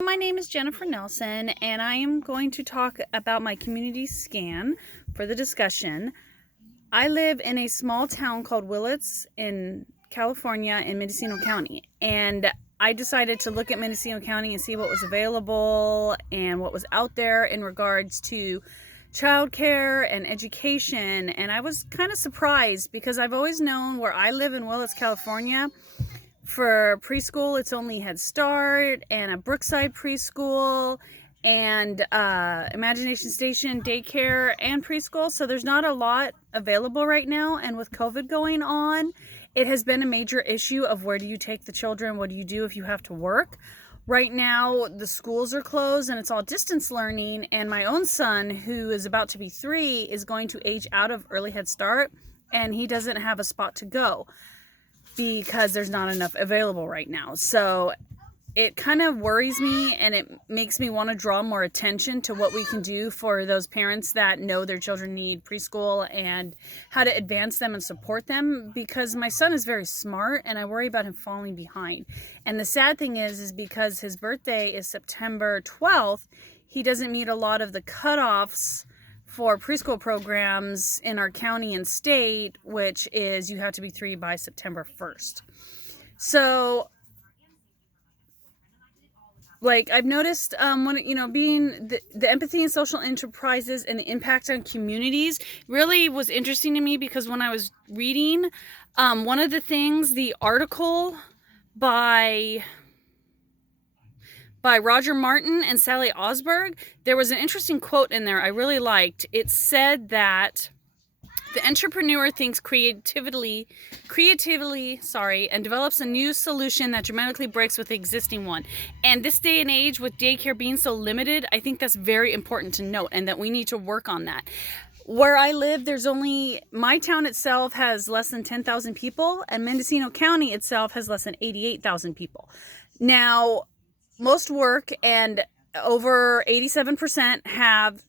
My name is Jennifer Nelson, and I am going to talk about my community scan for the discussion. I live in a small town called Willits in California in Mendocino County, and I decided to look at Mendocino County and see what was available and what was out there in regards to childcare and education. And I was kind of surprised because I've always known where I live in Willits, California, for preschool, it's only Head Start and a Brookside preschool and Imagination Station daycare and preschool. So there's not a lot available right now. And with COVID going on, it has been a major issue of where do you take the children? What do you do if you have to work? Right now, the schools are closed and it's all distance learning. And my own son, who is about to be 3, is going to age out of early Head Start, and he doesn't have a spot to go because there's not enough available right now. So it kind of worries me, and it makes me want to draw more attention to what we can do for those parents that know their children need preschool and how to advance them and support them, because my son is very smart and I worry about him falling behind. And the sad thing is because his birthday is September 12th, he doesn't meet a lot of the cutoffs for preschool programs in our county and state, which is you have to be 3 by September 1st. So, like, I've noticed being the empathy and social enterprises and the impact on communities really was interesting to me, because when I was reading one of the things, the article by Roger Martin and Sally Osberg, there was an interesting quote in there I really liked. It said that the entrepreneur thinks creatively, and develops a new solution that dramatically breaks with the existing one. And this day and age, with daycare being so limited, I think that's very important to note, and that we need to work on that. Where I live, my town itself has less than 10,000 people, and Mendocino County itself has less than 88,000 people. Now, most work, and over 87% have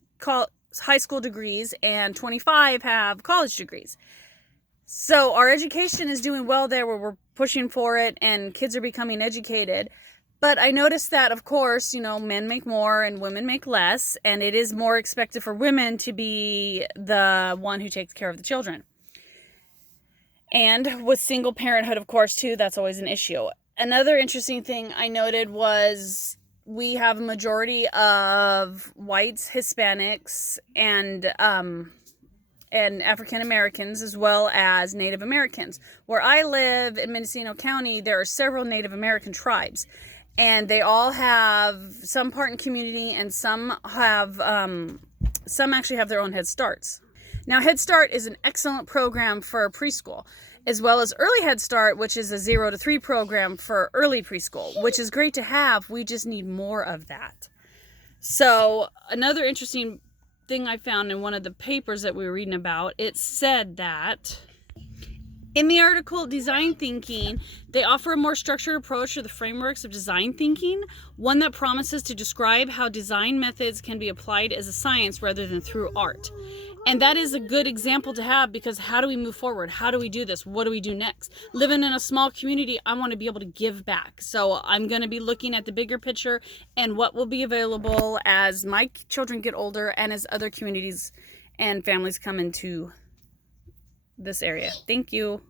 high school degrees and 25 have college degrees. So our education is doing well there, where we're pushing for it and kids are becoming educated. But I noticed that, of course, men make more and women make less, and it is more expected for women to be the one who takes care of the children. And with single parenthood, of course, too, that's always an issue. Another interesting thing I noted was we have a majority of whites, Hispanics, and African Americans, as well as Native Americans. Where I live in Mendocino County, there are several Native American tribes, and they all have some part in community, and some actually have their own Head Starts. Now, Head Start is an excellent program for preschool, as well as Early Head Start, which is a 0 to 3 program for early preschool, which is great to have. We just need more of that. So another interesting thing I found in one of the papers that we were reading about, it said that in the article Design Thinking, they offer a more structured approach to the frameworks of design thinking, one that promises to describe how design methods can be applied as a science rather than through art. And that is a good example to have, because how do we move forward? How do we do this? What do we do next? Living in a small community, I want to be able to give back. So I'm going to be looking at the bigger picture and what will be available as my children get older and as other communities and families come into this area. Thank you.